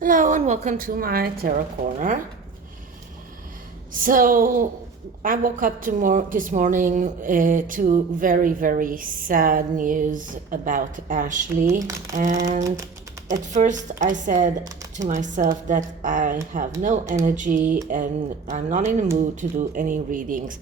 Hello and welcome to my tarot corner. So I woke up this morning to very, very sad news about Ashley. And at first I said to myself that I have no energy and I'm not in the mood to do any readings.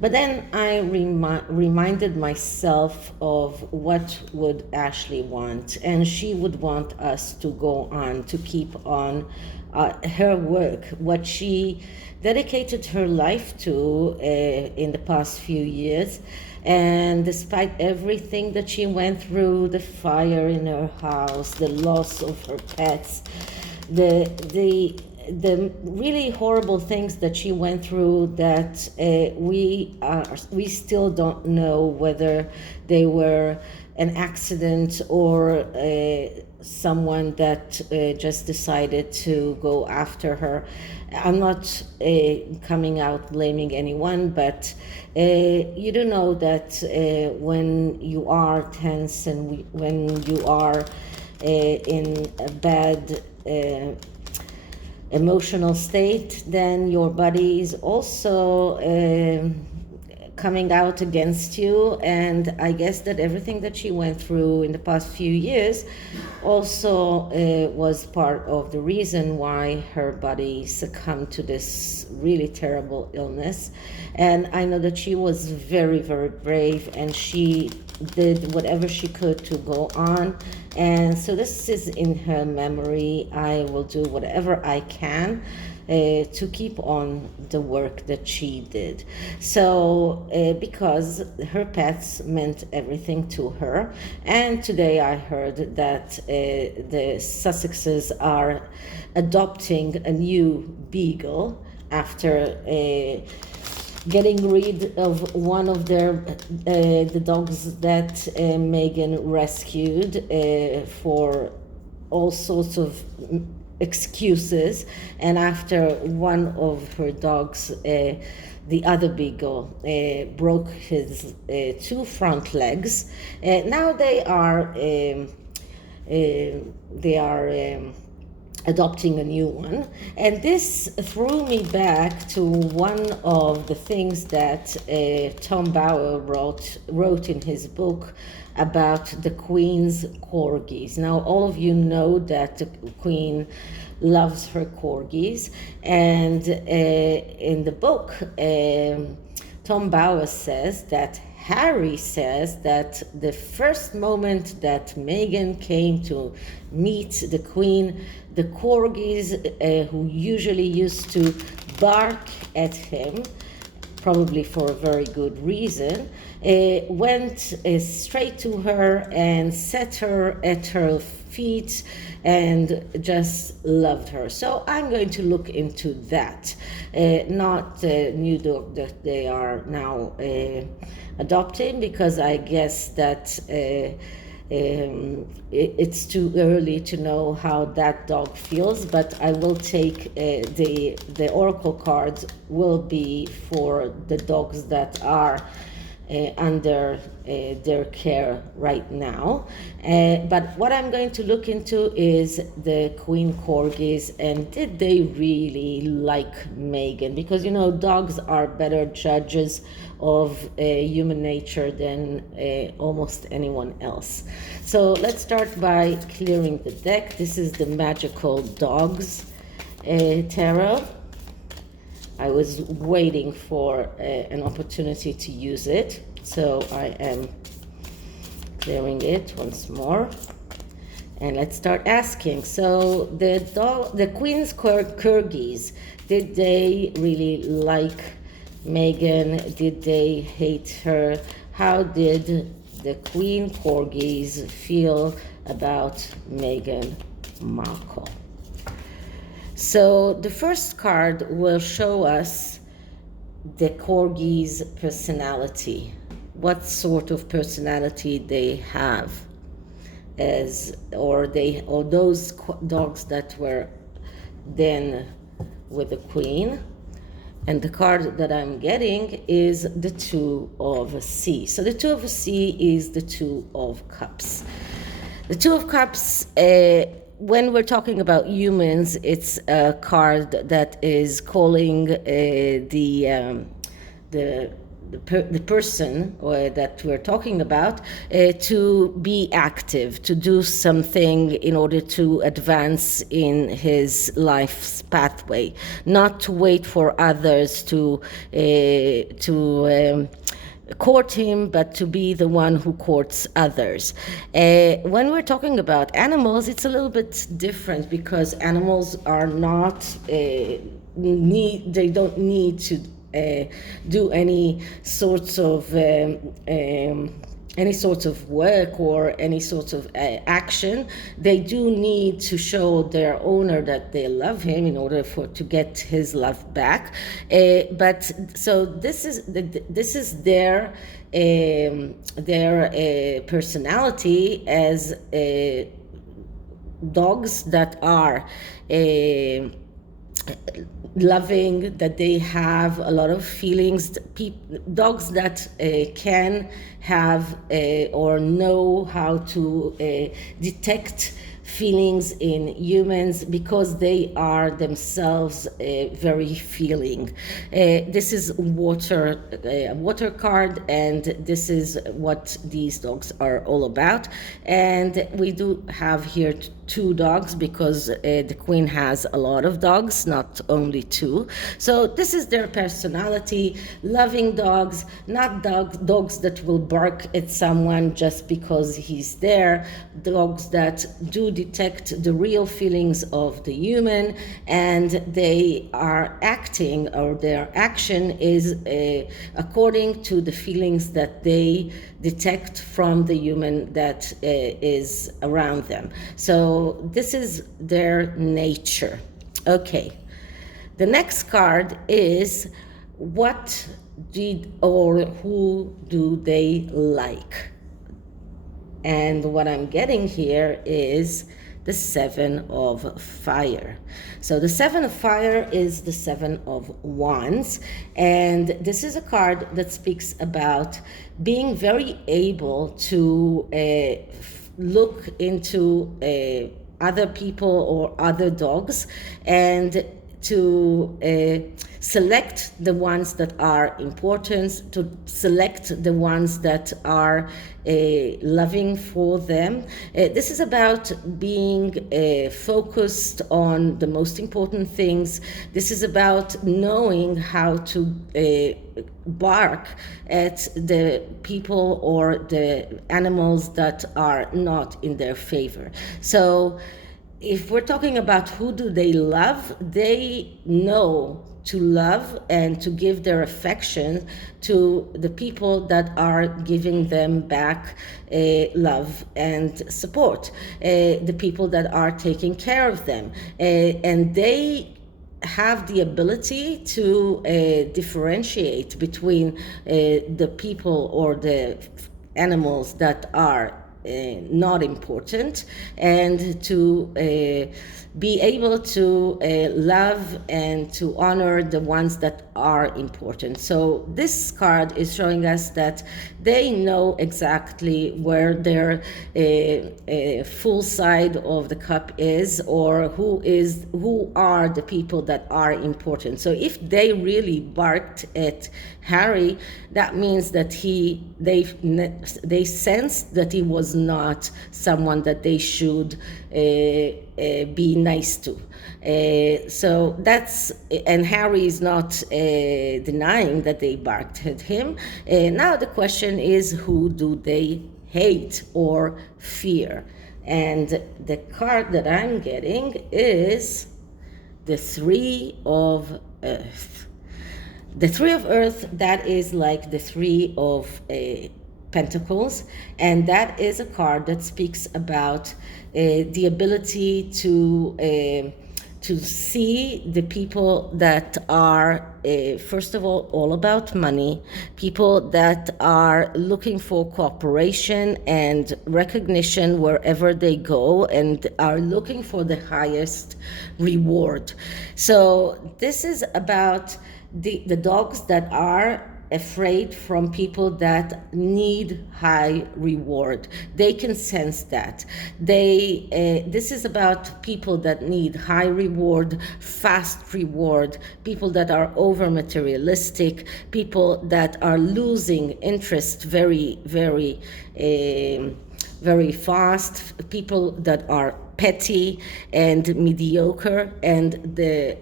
But then I reminded myself of what would Ashley want, and she would want us to go on, to keep on her work, what she dedicated her life to in the past few years. And despite everything that she went through, the fire in her house, the loss of her pets, the really horrible things that she went through, that we still don't know whether they were an accident or someone that just decided to go after her. I'm not coming out blaming anyone, but you do know that when you are tense and when you are in a bad emotional state, then your body is also coming out against you. And I guess that everything that she went through in the past few years also was part of the reason why her body succumbed to this really terrible illness. And I know that she was very, very brave, and she did whatever she could to go on. And so this is in her memory. I will do whatever I can to keep on the work that she did. So because her pets meant everything to her. And today I heard that the Sussexes are adopting a new beagle after getting rid of one of their the dogs that Meghan rescued for all sorts of excuses. And after one of her dogs, the other beagle, broke his two front legs, now they are adopting a new one. And this threw me back to one of the things that Tom Bauer wrote in his book about the Queen's corgis. Now, all of you know that the Queen loves her corgis, and in the book, Tom Bauer says that Harry says that the first moment that Meghan came to meet the Queen, the corgis, who usually used to bark at him, probably for a very good reason, went straight to her and set her at her feet and just loved her. So I'm going to look into that, not the new dog that they are now adopting, because I guess that it's too early to know how that dog feels. But I will take the oracle cards will be for the dogs that are under their care right now. But what I'm going to look into is the Queen corgis, and did they really like Meghan? Because you know, dogs are better judges of human nature than almost anyone else. So let's start by clearing the deck. This is the Magical Dogs tarot. I was waiting for an opportunity to use it, so I am clearing it once more. And let's start asking. So the Queen's corgis, did they really like Meghan? Did they hate her? How did the Queen corgis feel about Meghan Markle? So the first card will show us the corgi's personality, what sort of personality they have, or those dogs that were then with the Queen. And the card that I'm getting is the Two of Sea. So the Two of Sea is the Two of Cups. The Two of Cups when we're talking about humans, it's a card that is calling the person that we're talking about to be active, to do something in order to advance in his life's pathway, not to wait for others to court him, but to be the one who courts others. When we're talking about animals, it's a little bit different, because animals are not they don't need to do any sorts of work or any sort of action. They do need to show their owner that they love him in order to get his love back. But so this is their personality as dogs that are loving, that they have a lot of feelings, dogs that can have or know how to detect feelings in humans, because they are themselves very feeling. This is a water card, and this is what these dogs are all about. And we do have here two dogs, because the queen has a lot of dogs, not only two. So this is their personality: loving dogs, not dogs that will bark at someone just because he's there, dogs that do detect the real feelings of the human, and they are acting, or their action is according to the feelings that they detect from the human that is around them. So this is their nature. Okay. The next card is, what did or who do they like? And what I'm getting here is the Seven of Fire. So the Seven of Fire is the Seven of Wands, and this is a card that speaks about being very able to look into other people or other dogs, and to select the ones that are important, to select the ones that are loving for them. This is about being focused on the most important things. This is about knowing how to bark at the people or the animals that are not in their favor. So if we're talking about who do they love, they know to love and to give their affection to the people that are giving them back love and support, the people that are taking care of them. And they have the ability to differentiate between the people or the animals that are not important, and to be able to love and to honor the ones that are important. So this card is showing us that they know exactly where their full side of the cup is, or who are the people that are important. So if they really barked at Harry, that means that they sensed that he was not someone that they should be nice to. So that's, and Harry is not denying that they barked at him. Now the question is, who do they hate or fear? And the card that I'm getting is the Three of Earth. The Three of Earth, that is like the Three of Pentacles, and that is a card that speaks about the ability to see the people that are, first of all about money, people that are looking for cooperation and recognition wherever they go, and are looking for the highest reward. So this is about the dogs that are afraid from people that need high reward. They can sense that. This is about people that need high reward, fast reward, people that are over materialistic, people that are losing interest very fast, people that are petty and mediocre, and the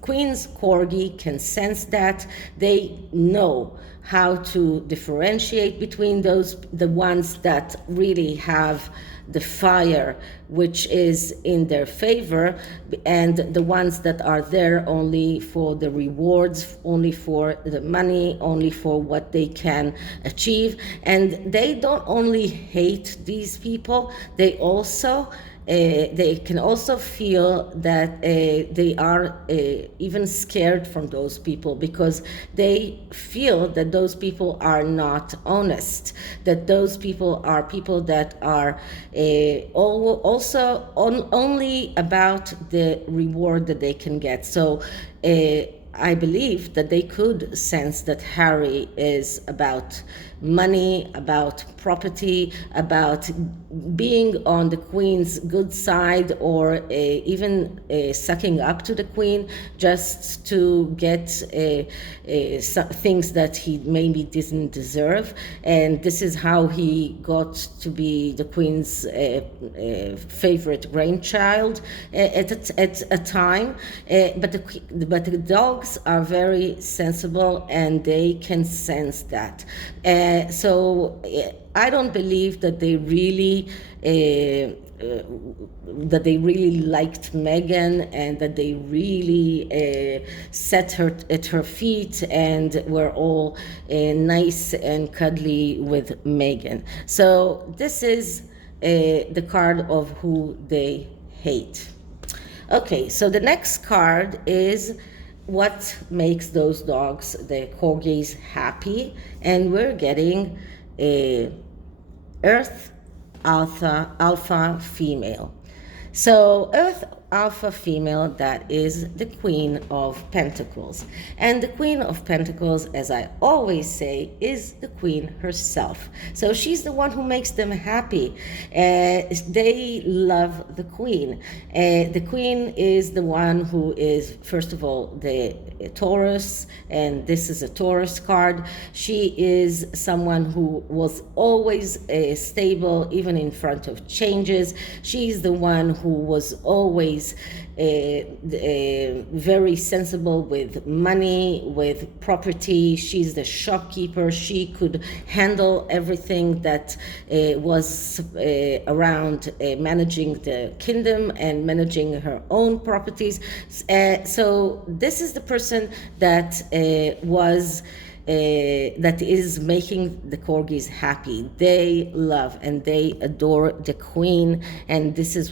Queen's corgi can sense that. They know how to differentiate between the ones that really have the fire which is in their favor, and the ones that are there only for the rewards, only for the money, only for what they can achieve. And they don't only hate these people, they can also feel that they are even scared from those people, because they feel that those people are not honest, that those people are people that are only about the reward that they can get. So I believe that they could sense that Harry is about money, about property, about being on the Queen's good side, or even sucking up to the Queen just to get things that he maybe didn't deserve. And this is how he got to be the Queen's favorite grandchild at a time. But the dogs are very sensible, and they can sense that. So I don't believe that they really liked Meghan, and that they really set her at her feet and were all nice and cuddly with Meghan. So this is the card of who they hate. Okay, so the next card is what makes those dogs, the corgis, happy, and we're getting Earth Alpha female. So Earth Alpha female, that is the Queen of Pentacles. And the Queen of Pentacles, as I always say, is the Queen herself. So she's the one who makes them happy. They love the Queen. The Queen is the one who is, first of all, the Taurus, and this is a Taurus card. She is someone who was always stable, even in front of changes. She's the one who was always very sensible with money, with property. She's the shopkeeper. She could handle everything that was around managing the kingdom and managing her own properties. So this is the person that that is making the corgis happy. They love and they adore the Queen, and she's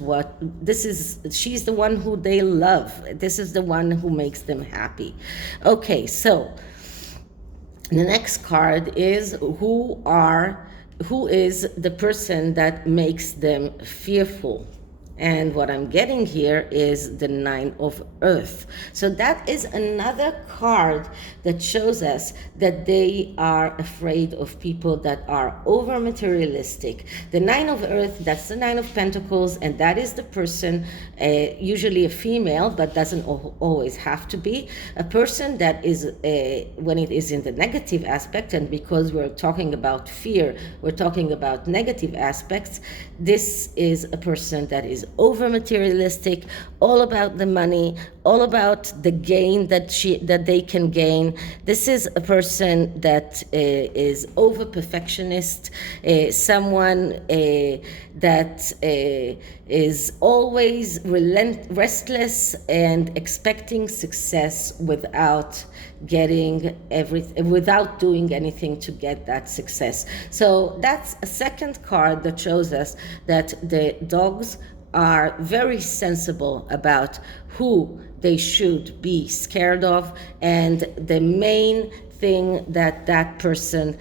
the one who they love. This is the one who makes them happy. Okay, so the next card is who is the person that makes them fearful. And what I'm getting here is the Nine of Earth. So that is another card that shows us that they are afraid of people that are over materialistic. The Nine of Earth, that's the Nine of Pentacles, and that is the person, usually a female, but doesn't always have to be, a person that is, when it is in the negative aspect, and because we're talking about fear, we're talking about negative aspects, this is a person that is over materialistic, all about the money, all about the gain that they can gain. This is a person that is over perfectionist, someone that is always restless and expecting success without doing anything to get that success. So that's a second card that shows us that the dogs are very sensible about who they should be scared of, and the main thing that person's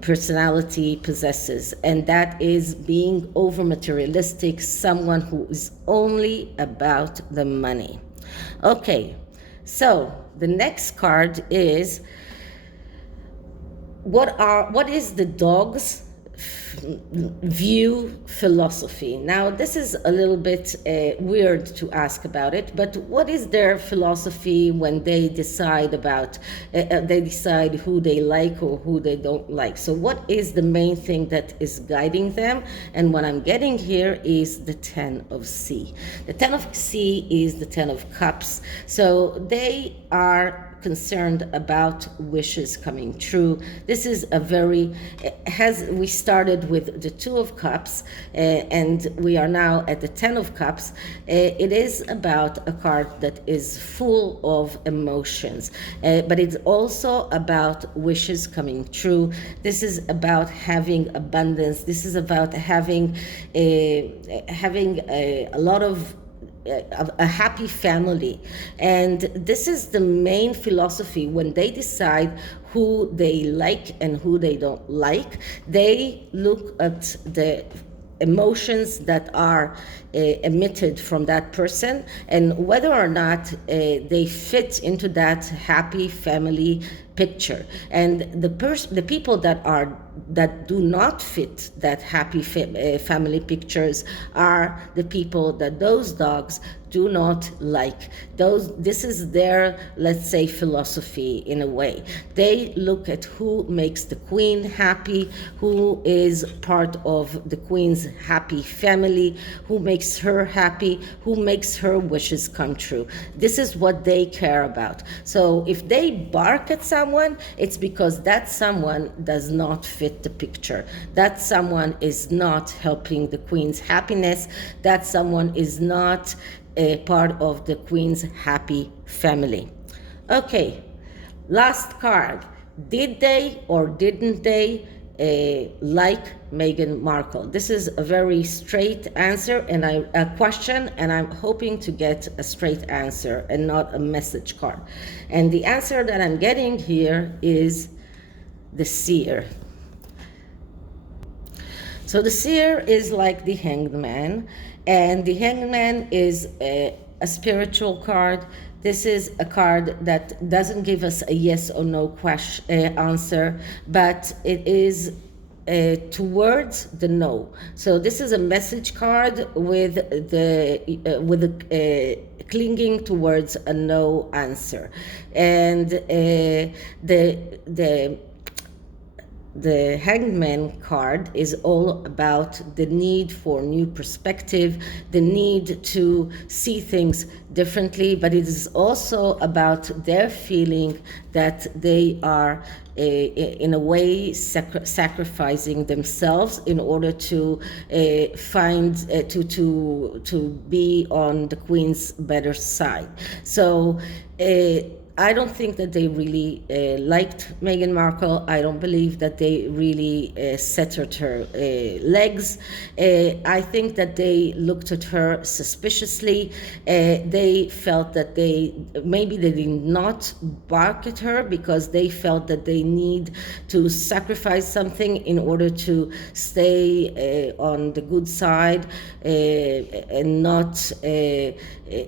personality possesses, and that is being over materialistic, someone who is only about the money. Okay, So the next card is, what is the dog's view philosophy? Now this is a little bit weird to ask about it, but what is their philosophy when they decide about they decide who they like or who they don't like? So what is the main thing that is guiding them? And what I'm getting here is the 10 of C. The 10 of C is the 10 of Cups. So they are concerned about wishes coming true. This is a very, we started with the 2 of Cups and we are now at the 10 of Cups. It is about a card that is full of emotions, but it's also about wishes coming true. This is about having abundance. This is about having a lot of a happy family. And this is the main philosophy when they decide who they like and who they don't like. They look at the emotions that are emitted from that person and whether or not they fit into that happy family picture. And the people that do not fit that happy family pictures are the people that those dogs do not like. This is their, let's say, philosophy in a way. They look at who makes the queen happy, who is part of the queen's happy family, who makes her happy, who makes her wishes come true. This is what they care about. So if they bark at someone, it's because that someone does not fit the picture. That someone is not helping the queen's happiness. That someone is not a part of the queen's happy family. Okay, last card. Did they or didn't they like Meghan Markle? This is a very straight answer and a question, and I'm hoping to get a straight answer and not a message card. And the answer that I'm getting here is the Seer. So the Seer is like the Hanged Man, and the Hanged Man is a spiritual card. This is a card that doesn't give us a yes or no answer, but it is towards the no. So this is a message card with the clinging towards a no answer, and the Hangman card is all about the need for new perspective, the need to see things differently, but it is also about their feeling that they are in a way sacrificing themselves in order to to be on the queen's better side. So I don't think that they really liked Meghan Markle. I don't believe that they really centered her legs. I think that they looked at her suspiciously. They felt that maybe they did not bark at her because they felt that they need to sacrifice something in order to stay on the good side and not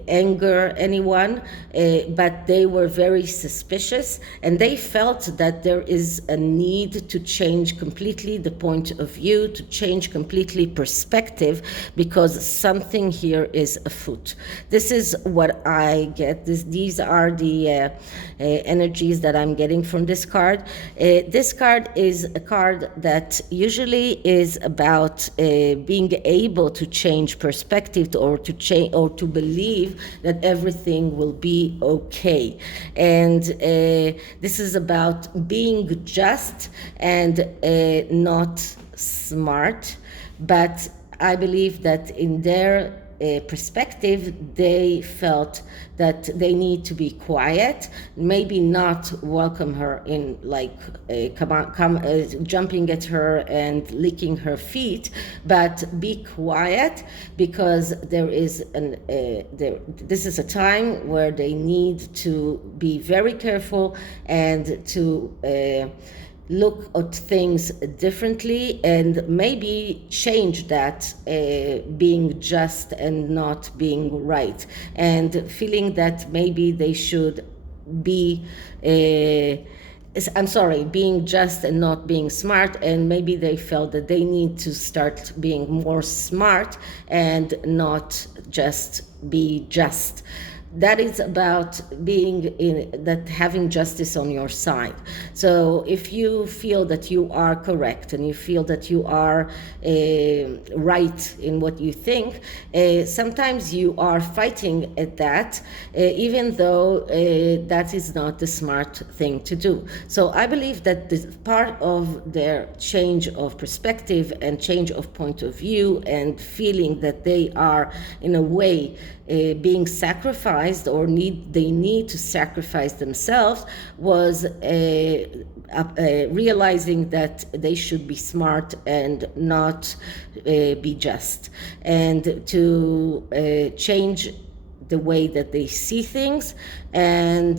anger anyone. But they were very suspicious, and they felt that there is a need to change completely the point of view, to change completely perspective, because something here is afoot. This is what I get. These are the energies that I'm getting from this card. This card is a card that usually is about being able to change perspective, or to change, or to believe that everything will be okay. And this is about being just and not smart. But I believe that in their perspective, they felt that they need to be quiet, maybe not welcome her in, like jumping at her and licking her feet, but be quiet, because there is this is a time where they need to be very careful and to look at things differently and maybe change that being just and not being right, and feeling that maybe they should be I'm sorry, being just and not being smart, and maybe they felt that they need to start being more smart and not just be just. That is about being in that, having justice on your side. So if you feel that you are correct and you feel that you are right in what you think, sometimes you are fighting at that, even though that is not the smart thing to do. So I believe that this part of their change of perspective and change of point of view and feeling that they are in a way being sacrificed, or they need to sacrifice themselves, was realizing that they should be smart and not be just, and to change the way that they see things, and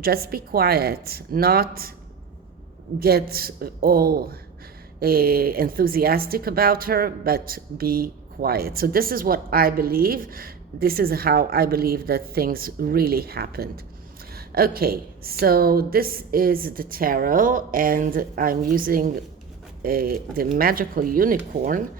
just be quiet, not get all enthusiastic about her, but be quiet. So this is what I believe. This is how I believe that things really happened. Okay, so this is the tarot, and I'm using the magical unicorn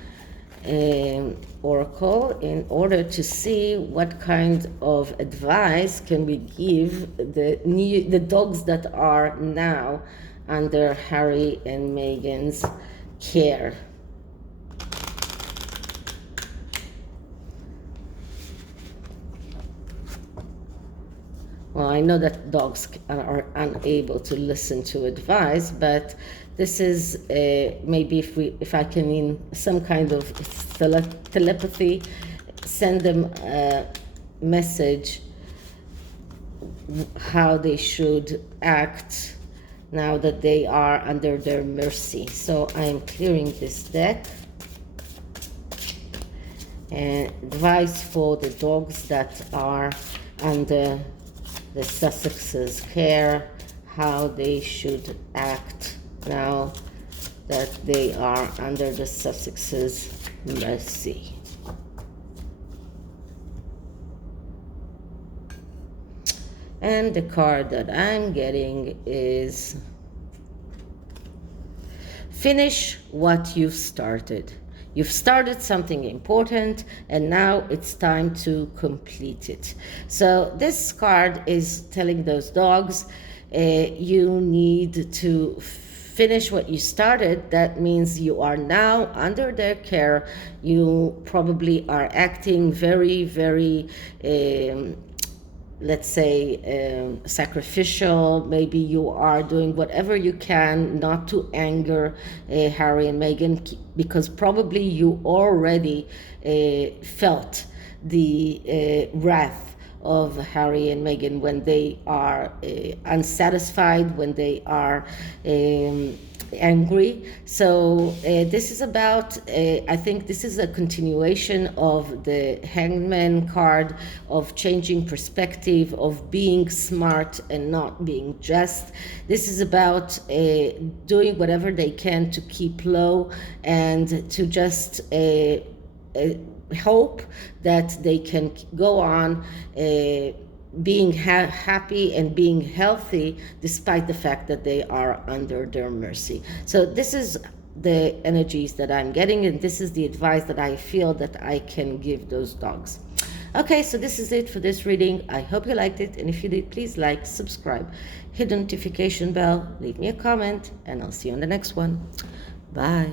oracle in order to see what kind of advice can we give the dogs that are now under Harry and Meghan's care. Well, I know that dogs are unable to listen to advice, but this is maybe if I can, in some kind of telepathy, send them a message how they should act now that they are under their mercy. So I'm clearing this deck. And advice for the dogs that are under the Sussex's care, how they should act now that they are under the Sussex's mercy. And the card that I'm getting is finish what you've started. You've started something important, and now it's time to complete it. So this card is telling those dogs, you need to finish what you started. That means you are now under their care. You probably are acting very, very let's say sacrificial. Maybe you are doing whatever you can not to anger Harry and Meghan, because probably you already felt the wrath of Harry and Meghan when they are unsatisfied, when they are angry. So this is about, I think this is a continuation of the Hangman card, of changing perspective, of being smart and not being just. This is about doing whatever they can to keep low and to just hope that they can go on being happy and being healthy despite the fact that they are under their mercy. So this is the energies that I'm getting, and this is the advice that I feel that I can give those dogs. Okay, so this is it for this reading. I hope you liked it, and if you did, please like, subscribe, hit the notification bell, leave me a comment, and I'll see you on the next one. Bye.